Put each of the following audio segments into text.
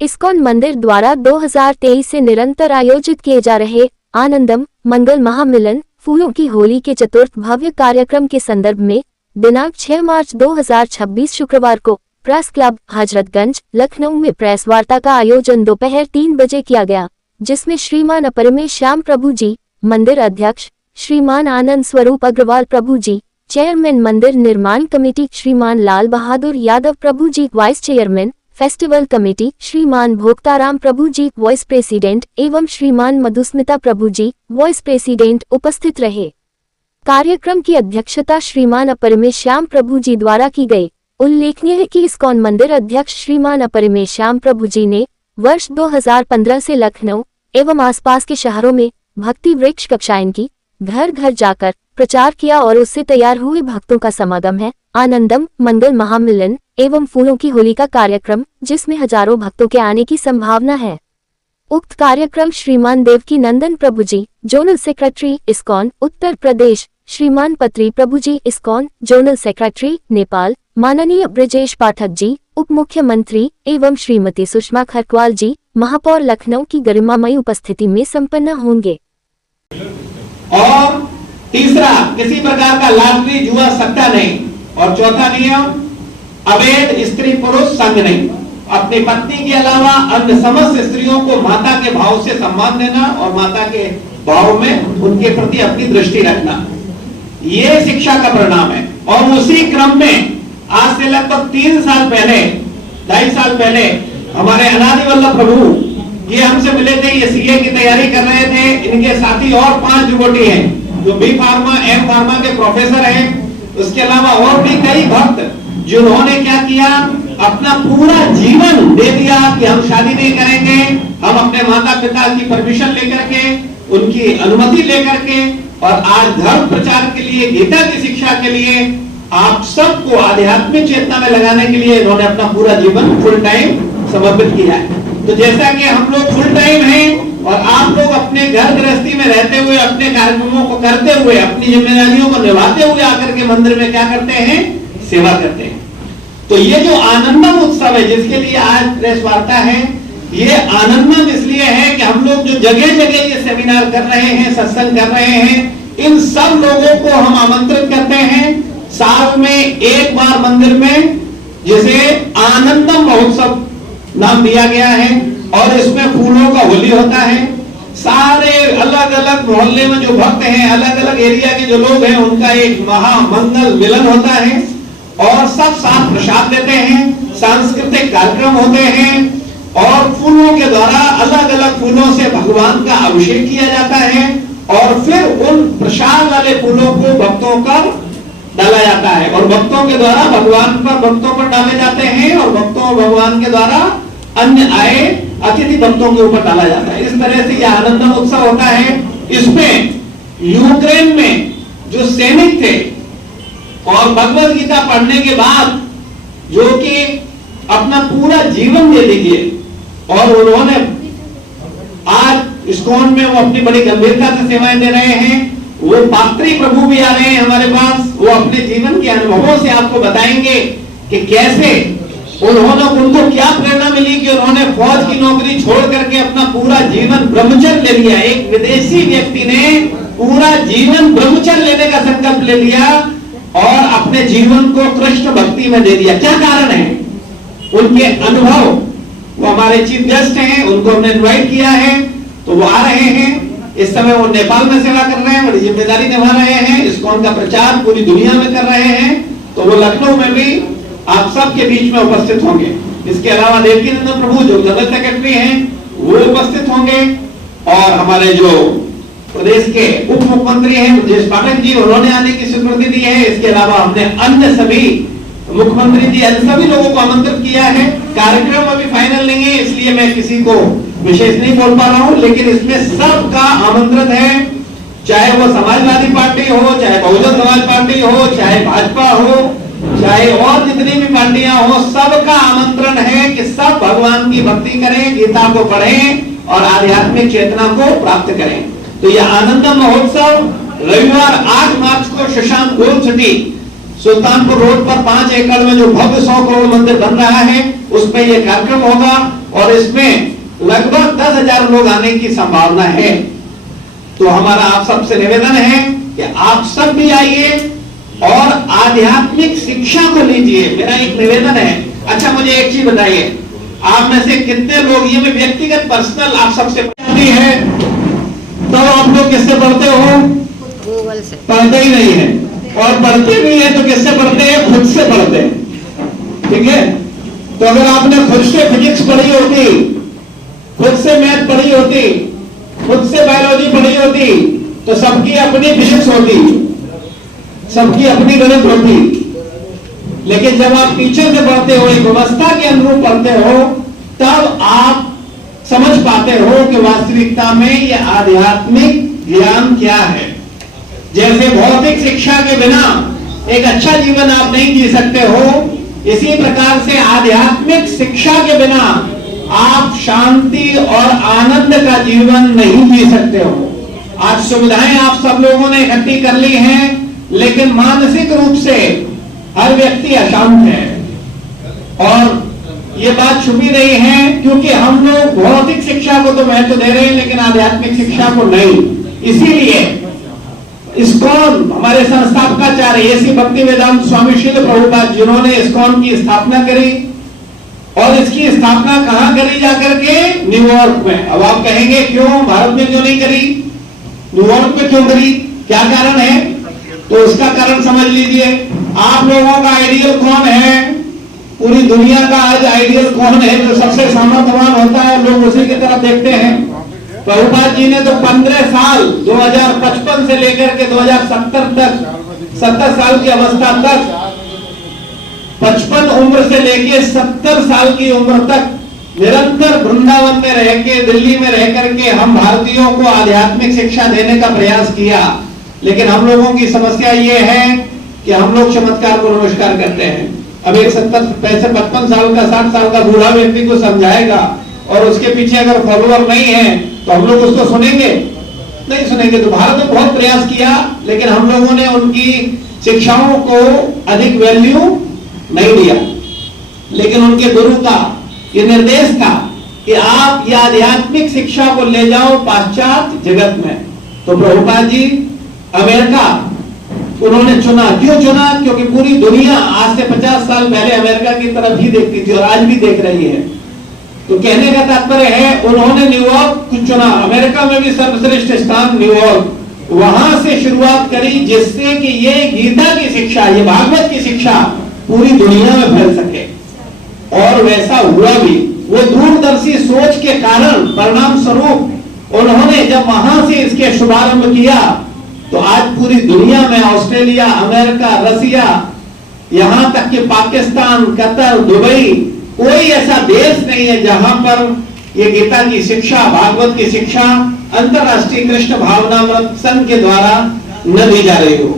ISKCON मंदिर द्वारा 2023 से निरंतर आयोजित किए जा रहे आनंदम मंगल महामिलन फूलों की होली के चतुर्थ भव्य कार्यक्रम के संदर्भ में दिनांक 6 मार्च 2026 शुक्रवार को प्रेस क्लब हजरतगंज लखनऊ में प्रेस वार्ता का आयोजन दोपहर 3 बजे किया गया, जिसमें श्रीमान अपरमेश श्याम प्रभु जी मंदिर अध्यक्ष, श्रीमान आनंद स्वरूप अग्रवाल प्रभु जी चेयरमैन मंदिर निर्माण कमेटी, श्रीमान लाल बहादुर यादव प्रभु जी वाइस चेयरमैन फेस्टिवल कमेटी, श्रीमान भोक्ताराम प्रभु जी वाइस प्रेसिडेंट एवं श्रीमान मधुस्मिता प्रभु जी वाइस प्रेसिडेंट उपस्थित रहे। कार्यक्रम की अध्यक्षता श्रीमान अपरमेश श्याम प्रभु जी द्वारा की गई। उल्लेखनीय है कि इस्कॉन मंदिर अध्यक्ष श्रीमान अपरमेश श्याम प्रभु जी ने वर्ष 2015 से लखनऊ एवं आसपास के शहरों में भक्ति वृक्ष कक्षाएं की, घर घर जाकर प्रचार किया और उससे तैयार हुए भक्तों का समागम है आनंदम मंगल महामिलन एवं फूलों की होली का कार्यक्रम, जिसमें हजारों भक्तों के आने की संभावना है। उक्त कार्यक्रम श्रीमान देवकी नंदन प्रभु जी zonal secretary ISKCON Uttar Pradesh, श्रीमान पत्री प्रभु जी इस्कॉन जोनल सेक्रेटरी नेपाल, माननीय ब्रजेश पाठक जी उप मुख्यमंत्री एवं श्रीमती सुषमा खरकवाल जी महापौर लखनऊ की गरिमामयी उपस्थिति में संपन्न होंगे। और तीसरा, किसी प्रकार का लाटरी जुआ सट्टा नहीं। और चौथा नियम, अवैध स्त्री पुरुष संग नहीं। अपनी पत्नी के अलावा अन्य समस्त स्त्रियों को माता के भाव से सम्मान देना और माता के भाव में उनके प्रति अपनी दृष्टि रखना, ये शिक्षा का परिणाम है। और उसी क्रम में आज से लगभग 3 साल पहले 2.5 साल पहले हमारे अनादि वल्लभ प्रभु ये हमसे मिले थे। ये सीए की तैयारी कर रहे थे। इनके साथी और 5 डिवोटी हैं जो बी फार्मा एम फार्मा के प्रोफेसर हैं। उसके अलावा और भी कई भक्त जिन्होंने क्या किया, अपना पूरा जीवन दे दिया कि हम शादी नहीं करेंगे, हम अपने माता पिता की परमिशन लेकर के, उनकी अनुमति लेकर के, और आज धर्म प्रचार के लिए, गीता की शिक्षा के लिए, आप सबको आध्यात्मिक चेतना में लगाने के लिए इन्होंने अपना पूरा जीवन फुल टाइम समर्पित किया है। तो जैसा कि हम लोग फुल टाइम हैं और आप लोग अपने घर गृहस्थी में रहते हुए, अपने कार्यक्रमों को करते हुए, अपनी जिम्मेदारियों को निभाते हुए आकर के मंदिर में क्या करते हैं, सेवा करते हैं। तो ये जो आनंदम उत्सव है जिसके लिए आज प्रेस वार्ता है, ये आनंदम इसलिए है कि हम लोग जो जगह जगह ये सेमिनार कर रहे हैं, सत्संग कर रहे हैं, इन सब लोगों को हम आमंत्रित करते हैं साल में एक बार मंदिर में, जिसे आनंदम महोत्सव नाम दिया गया है। और इसमें फूलों का होली होता है। सारे अलग अलग मोहल्ले में जो भक्त हैं, अलग अलग एरिया के जो लोग हैं, उनका एक महामंगल मिलन होता है और सब साथ प्रसाद लेते हैं, सांस्कृतिक कार्यक्रम होते हैं और फूलों के द्वारा अलग अलग फूलों से भगवान का अभिषेक किया जाता है और फिर उन प्रसाद वाले फूलों को भक्तों पर डाला जाता है और भक्तों के द्वारा भगवान पर, भक्तों पर डाले जाते हैं और भक्तों भगवान के द्वारा अन्य आए अतिथि भक्तों के ऊपर डाला जाता है। इस तरह से यह आनंदम उत्सव होता है। इसमें यूक्रेन में जो सैनिक थे और भगवद गीता पढ़ने के बाद जो कि अपना पूरा जीवन दे दिए और उन्होंने आज इस्कॉन में वो अपनी बड़ी गंभीरता से सेवाएं दे रहे हैं। वो पात्री प्रभु भी आ रहे हैं हमारे पास। वो अपने जीवन के अनुभवों से आपको बताएंगे कि कैसे उनको क्या प्रेरणा मिली कि उन्होंने फौज की नौकरी छोड़ करके अपना पूरा जीवन ब्रह्मचर्य ले लिया। एक विदेशी व्यक्ति ने पूरा जीवन ब्रह्मचर्य लेने का संकल्प ले लिया और अपने जीवन को कृष्ण भक्ति में दे दिया। क्या कारण है? उनके अनुभव। वो हमारे चीफ गेस्ट हैं, उनको हमने इनवाइट किया है, तो वो आ रहे हैं। इस समय वो नेपाल में सेवा कर रहे हैं, बड़ी जिम्मेदारी निभा रहे हैं, इस्कॉन का प्रचार पूरी दुनिया में कर रहे हैं। तो वो लखनऊ में भी आप सबके बीच में उपस्थित होंगे। इसके अलावा देवकी नंदन प्रभु जो जनरल सेक्रेटरी हैं वो उपस्थित होंगे और हमारे जो प्रदेश के उप मुख्यमंत्री हैं ब्रजेश पाठक जी, उन्होंने आने की स्वीकृति दी है। इसके अलावा हमने अन्य सभी मुख्यमंत्री जी, अन्य सभी लोगों को आमंत्रित किया है। कार्यक्रम अभी फाइनल नहीं है, इसलिए मैं किसी को विशेष नहीं बोल पा रहा हूं, लेकिन इसमें सबका आमंत्रण है। चाहे वो समाजवादी पार्टी हो, चाहे बहुजन समाज पार्टी हो, चाहे भाजपा हो, चाहे और जितनी भी पार्टियां हो, सबका आमंत्रण है कि सब भगवान की भक्ति करें, गीता को पढ़ें और आध्यात्मिक चेतना को प्राप्त करें। तो यह आनंदम महोत्सव रविवार 8 मार्च को Shashank gold city Sultanpur road पर 5 एकड़ में जो भव्य 100 करोड़ मंदिर बन रहा है, उसमें यह कार्यक्रम होगा। और इसमें लगभग 10,000 लोग आने की संभावना है। तो हमारा आप सबसे निवेदन है कि आप सब भी आइए और आध्यात्मिक शिक्षा को लीजिए, मेरा एक निवेदन है। अच्छा मुझे एक चीज बताइए, आप में से कितने लोग, ये मैं व्यक्तिगत पर्सनल आप सबसे है, तो आप लोग किससे पढ़ते हो? गूगल से। पढ़ते ही नहीं है, और पढ़ते भी है तो किससे पढ़ते हैं? खुद से पढ़ते हैं, ठीक है। तो अगर आपने खुद से फिजिक्स पढ़ी होती, खुद से मैथ पढ़ी होती, खुद से बायोलॉजी पढ़ी होती, तो सबकी अपनी फिजिक्स होती, सबकी अपनी गणित होती। लेकिन जब आप टीचर से पढ़ते हो, एक व्यवस्था के अनुरूप पढ़ते हो, तब आप समझ पाते हो कि वास्तविकता में यह आध्यात्मिक ज्ञान क्या है। जैसे भौतिक शिक्षा के बिना एक अच्छा जीवन आप नहीं जी सकते हो, इसी प्रकार से आध्यात्मिक शिक्षा के बिना आप शांति और आनंद का जीवन नहीं जी सकते हो। आज सुविधाएं आप सब लोगों ने इकट्ठी कर ली हैं, लेकिन मानसिक रूप से हर व्यक्ति अशांत है, और ये बात छुपी रही है क्योंकि हम लोग भौतिक शिक्षा को तो महत्व दे रहे हैं, लेकिन आध्यात्मिक शिक्षा को नहीं। इसीलिए इस्कॉन हमारे संस्थापकाचार्य एसी भक्तिवेदांत स्वामी श्रील प्रभुपाद जिन्होंने इस्कॉन की स्थापना करी, और इसकी स्थापना कहां करी जाकर के? न्यूयॉर्क में। अब आप कहेंगे क्यों भारत में क्यों नहीं करी, न्यूयॉर्क में क्यों करी, क्या कारण है? तो उसका कारण समझ लीजिए। आप लोगों का आइडियल कौन है? पूरी दुनिया का आज आइडियल कौन है? जो सबसे सामर्थ्यवान होता है, लोग उसी की तरफ देखते हैं। प्रभुपाद जी ने तो 15 साल 2055 से लेकर के 2070 तक, 70 साल की अवस्था तक, 55 उम्र से लेकर 70 साल की उम्र तक निरंतर वृंदावन में रह के, दिल्ली में रह करके हम भारतीयों को आध्यात्मिक शिक्षा देने का प्रयास किया। लेकिन हम लोगों की समस्या ये है कि हम लोग चमत्कार को नमस्कार करते हैं। अब एक 55 साल का 60 साल का बूढ़ा व्यक्ति को समझाएगा और उसके पीछे अगर फॉलोअर नहीं है तो हम लोग उसको सुनेंगे? नहीं सुनेंगे। तो भारत ने बहुत प्रयास किया, लेकिन हम लोगों ने उनकी शिक्षाओं को अधिक वैल्यू नहीं दिया। लेकिन उनके गुरु का ये निर्देश था कि आप ये आध्यात्मिक शिक्षा को ले जाओ पाश्चात्य जगत में। तो प्रभुपाद जी अमेरिका उन्होंने चुना। क्यों चुना? क्योंकि पूरी दुनिया आज से 50 साल पहले अमेरिका की तरफ ही देखती थी और आज भी देख रही है। तो कहने का तात्पर्य है उन्होंने न्यूयॉर्क को चुना। अमेरिका में भी सर्वश्रेष्ठ स्थान न्यूयॉर्क, वहां से शुरुआत करी, जिससे कि ये गीता की शिक्षा, ये भागवत की शिक्षा पूरी दुनिया में फैल सके। और वैसा हुआ भी। वो दूरदर्शी सोच के कारण परिणाम स्वरूप उन्होंने जब वहां से इसके शुभारंभ किया, तो आज पूरी दुनिया में ऑस्ट्रेलिया, अमेरिका, रसिया, यहां तक कि पाकिस्तान, कतर, दुबई, कोई ऐसा देश नहीं है जहां पर यह गीता की शिक्षा, भागवत की शिक्षा अंतरराष्ट्रीय कृष्ण भावनामृत संघ के द्वारा न दी जा रही हो।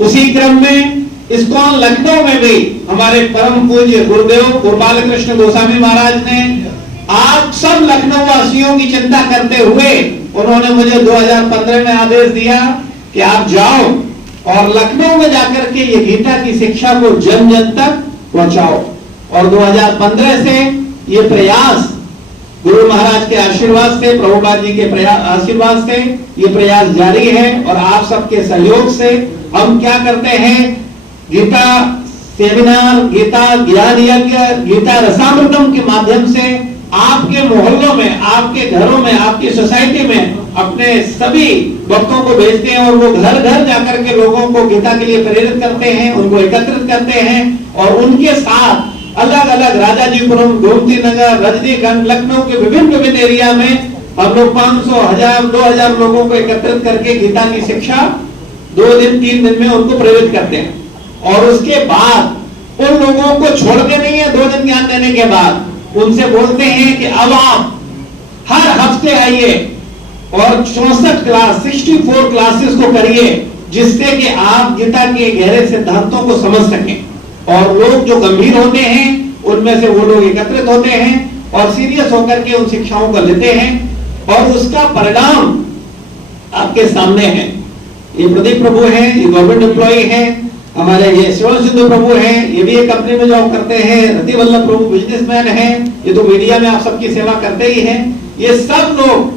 उसी क्रम में इस्कॉन लखनऊ में भी हमारे परम पूज्य गुरुदेव गोपाल कृष्ण गोस्वामी महाराज ने आप सब लखनऊ वासियों की चिंता करते हुए उन्होंने मुझे 2015 में आदेश दिया कि आप जाओ और लखनऊ में जाकर के ये गीता की शिक्षा को जन जन तक पहुंचाओ। और 2015 से ये प्रयास गुरु महाराज के आशीर्वाद से, प्रभुपाद जी के आशीर्वाद से ये प्रयास जारी है। और आप सबके सहयोग से हम क्या करते हैं, गीता सेमिनार, गीता ज्ञान यज्ञ, गीता रसामृतम के माध्यम से आपके मोहल्लों में, आपके घरों में, आपकी सोसाइटी में अपने सभी भक्तों को भेजते हैं और वो घर घर जाकर के लोगों को गीता के लिए प्रेरित करते हैं, उनको एकत्रित करते हैं और उनके साथ अलग अलग राजाजीपुरम, गोमती नगर, रजनीगंज, लखनऊ के विभिन्न एरिया में हम लोग 500, 1000, 2000 लोगों को एकत्रित करके गीता की शिक्षा 2 दिन 3 दिन में उनको प्रेरित करते हैं। और उसके बाद उन लोगों को छोड़ते नहीं है। 2 दिन ज्ञान देने के बाद उनसे बोलते हैं कि अब आप हर हफ्ते आइए और 64 क्लास, 64 क्लासेस को करिए, जिससे कि आप गीता के गहरे सिद्धांतों को समझ सकें। और लोग जो गंभीर होते हैं उनमें से वो लोग एकत्रित होते हैं और सीरियस होकर के उन शिक्षाओं को लेते हैं और उसका परिणाम आपके सामने है। ये प्रदीप प्रभु हैं, ये गवर्नमेंट एम्प्लॉई हैं, हमारे ये शिवन सिंधु प्रभु हैं, ये भी एक कंपनी में जॉब करते हैं। रति वल्लभ प्रभु बिजनेसमैन हैं, ये तो मीडिया में आप सबकी सेवा करते ही हैं। ये सब लोग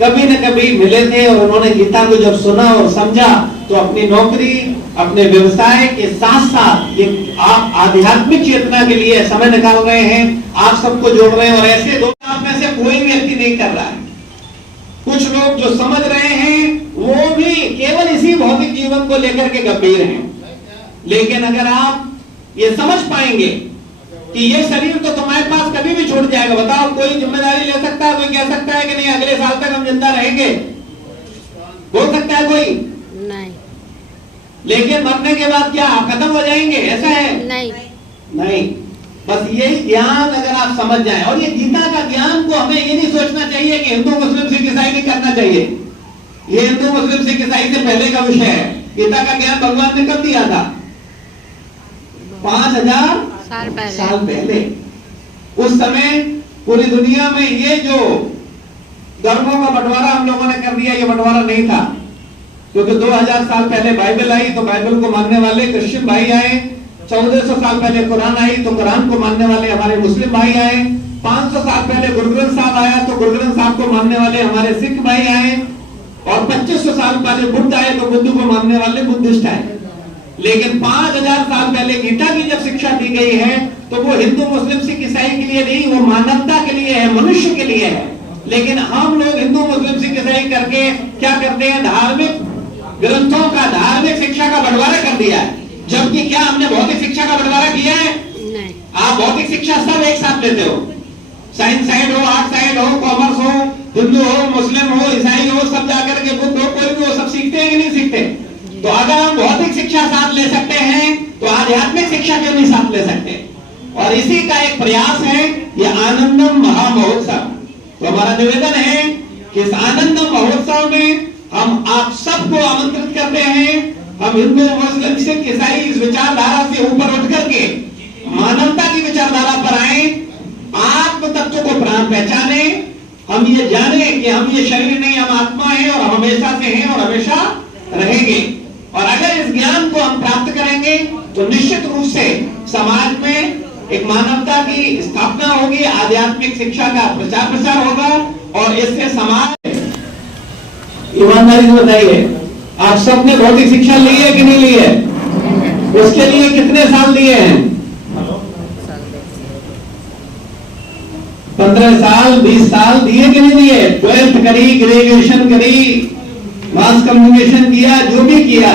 कभी न कभी मिले थे और उन्होंने गीता को जब सुना और समझा तो अपनी नौकरी, अपने व्यवसाय के साथ साथ ये आप आध्यात्मिक चेतना के लिए समय निकाल रहे हैं, आप सबको जोड़ रहे हैं। और ऐसे लोग आप में से कोई व्यक्ति नहीं कर रहा है। कुछ लोग जो समझ रहे हैं वो भी केवल इसी भौतिक जीवन को लेकर के गंभीर हैं। लेकिन अगर आप ये समझ पाएंगे कि ये शरीर तो तुम्हारे पास कभी भी छूट जाएगा, बताओ कोई जिम्मेदारी ले सकता है? कोई कह सकता है कि नहीं अगले साल तक हम जिंदा रहेंगे? बोल सकता है कोई? नहीं। लेकिन मरने के बाद क्या आप खत्म हो जाएंगे? ऐसा है? नहीं। बस यही ज्ञान अगर आप समझ जाएं, और ये गीता का ज्ञान को हमें ये नहीं सोचना चाहिए कि हिंदू मुस्लिम सिख ईसाई नहीं करना चाहिए। ये हिंदू मुस्लिम सिख ईसाई से पहले का विषय है। गीता का ज्ञान भगवान ने कब दिया था? 5000 साल पहले। उस समय पूरी दुनिया में ये जो धर्मों का बंटवारा हम लोगों ने कर दिया, ये बंटवारा नहीं था। क्योंकि 2000 साल पहले बाइबल आई तो बाइबल को मानने वाले क्रिश्चियन भाई आए, 1400 साल पहले कुरान आई तो कुरान को मानने वाले हमारे मुस्लिम भाई आए, 500 साल पहले गुरु ग्रंथ साहब आया तो गुरु ग्रंथ साहब को मानने वाले हमारे सिख भाई आए, और 2500 साल पहले बुद्ध आए तो बुद्ध को मानने वाले बुद्धिस्ट आए। लेकिन 5000 साल पहले गीता की जब शिक्षा दी गई है तो वो हिंदू मुस्लिम सिख ईसाई के लिए नहीं, वो मानवता के लिए है, मनुष्य के लिए है। लेकिन हम लोग हिंदू मुस्लिम सिख ईसाई करके क्या करते हैं? धार्मिक ग्रंथों का, धार्मिक शिक्षा का बंटवारा कर दिया है। जबकि क्या हमने भौतिक शिक्षा का बंटवारा किया है? नहीं। आप भौतिक शिक्षा सब एक साथ लेते हो, साइंस साइड हो, आर्ट साइड हो, कॉमर्स हो, हिंदू हो, मुस्लिम हो, ईसाई हो, सब जाकर के बुद्ध हो, कोई भी हो, सब सीखते हैं कि नहीं सीखते? तो अगर हम भौतिक शिक्षा साथ ले सकते हैं तो आध्यात्मिक शिक्षा क्यों नहीं साथ ले सकते? और इसी का एक प्रयास है ये आनंदम महामहोत्सव। तो हमारा निवेदन है कि इस आनंदम महोत्सव में हम आप सबको आमंत्रित करते हैं। हम हिंदू मुस्लिम सिख ईसाई इस विचारधारा से ऊपर उठ करके मानवता की विचारधारा पर आए, आत्म तत्व को पहचाने, हम ये जाने कि हम ये शरीर नहीं, हम आत्मा है और हम हमेशा से हैं और हमेशा रहेंगे। और अगर इस ज्ञान को हम प्राप्त करेंगे तो निश्चित रूप से समाज में एक मानवता की स्थापना होगी, आध्यात्मिक शिक्षा का प्रचार प्रसार होगा और इससे समाज। ईमानदारी से बताइए, आप सबने भौतिक शिक्षा ली है कि नहीं ली है? उसके लिए कितने साल दिए हैं? 15 साल, 20 साल दिए कि नहीं दिए? 12th करी, ग्रेजुएशन करी, मास कम्युनिकेशन किया, जो भी किया,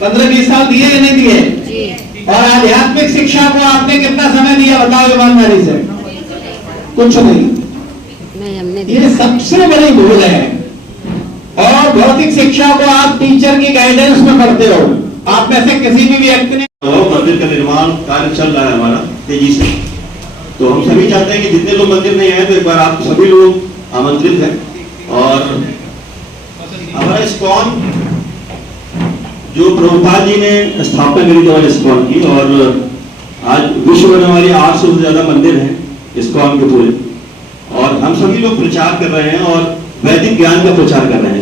15-20 साल दिए या नहीं दिए? और आध्यात्मिक शिक्षा को आपने कितना समय दिया बताओ ईमानदारी से? कुछ नहीं। ये सबसे बड़ी भूल है। और भौतिक शिक्षा को आप टीचर की गाइडेंस में पढ़ते हो, आप में से किसी भी व्यक्ति ने। मंदिर का निर्माण कार्य चल रहा है हमारा तेजी से, तो हम सभी चाहते हैं कि जितने लोग मंदिर नहीं आए तो एक बार आप सभी लोग आमंत्रित हैं। और हमारा इस्कॉन जो प्रभुपाद जी ने स्थापना करी थी हमारे इस्कॉन की, और आज विश्व में हमारी 800 से ज्यादा मंदिर हैं इस्कॉन के पूरे, और हम सभी लोग प्रचार कर रहे हैं और वैदिक ज्ञान का प्रचार कर रहे हैं।